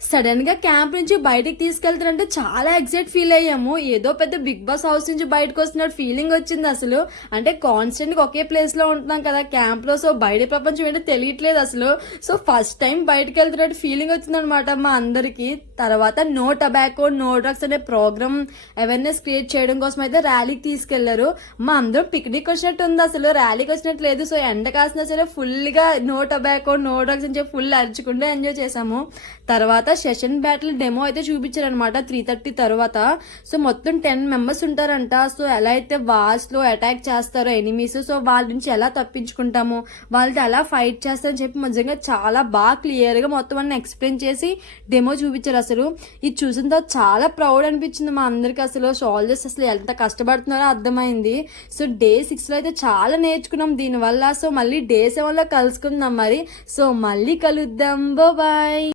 Sudden గా camp నుంచి బయటికి తీసుకెళ్తారంటే చాలా ఎక్సైట్ ఫీల్ అయ్యాము. ఏదో పెద్ద బిగ్ బాస్ హౌస్ నుంచి బయటకు వస్తున్నట్టు ఫీలింగ్ వచ్చింది అసలు. అంటే కాన్స్టెంట్ గా ఒకే ప్లేస్ లో ఉంటున్నాం కదా క్యాంప్ లో. సో బయట ప్రపంచం ఏంటో తెలియట్లేదు అసలు. సో ఫస్ట్ టైం బయటకు వెళ్తున్నట్టు ఫీలింగ్ వచ్చింది అనమాట మా అందరికి. తర్వాత నో టొబాకో నో డ్రగ్స్ అనే ప్రోగ్రామ్ అవేర్నెస్ క్రియేట్ చేయడం కోసం అయితే ర్యాలీకి తీసుకెళ్లారు. మా అందరం పిక్నిక్ వచ్చినట్టు ఉంది అసలు, ర్యాలీకి వచ్చినట్టు లేదు. సో ఎండ కాసినా సరే ఫుల్ గా నో టొబాకో నో డ్రగ్స్ అని చెప్పి ఫుల్ అరుచుకుంటూ ఎంజాయ్ చేసాము. తర్వాత సెషన్ బ్యాటిల్ డెమో అయితే చూపించారనమాట 3:30 తర్వాత. సో మొత్తం 10 మెంబర్స్ ఉంటారంట. సో ఎలా అయితే వార్స్ లో అటాక్ చేస్తారో ఎనిమీస్, సో వాళ్ళ నుంచి ఎలా తప్పించుకుంటాము, వాళ్ళతో ఎలా ఫైట్ చేస్తారని చెప్పి నిజంగా చాలా బాగా క్లియర్ గా మొత్తం అన్ని ఎక్స్ప్లెయిన్ చేసి డెమో చూపించారు అసలు. ఇది చూసిన తర్వాత చాలా ప్రౌడ్ అనిపించింది మా అందరికి అసలు. సోల్జర్స్ అసలు ఎంత కష్టపడుతున్నారో అర్థమైంది. సో డే 6 లో అయితే చాలా నేర్చుకున్నాం దీనివల్ల. సో మళ్ళీ డే 7 లో కలుసుకుందాం మరి. సో మళ్ళీ కలుద్దాం, బాయ్.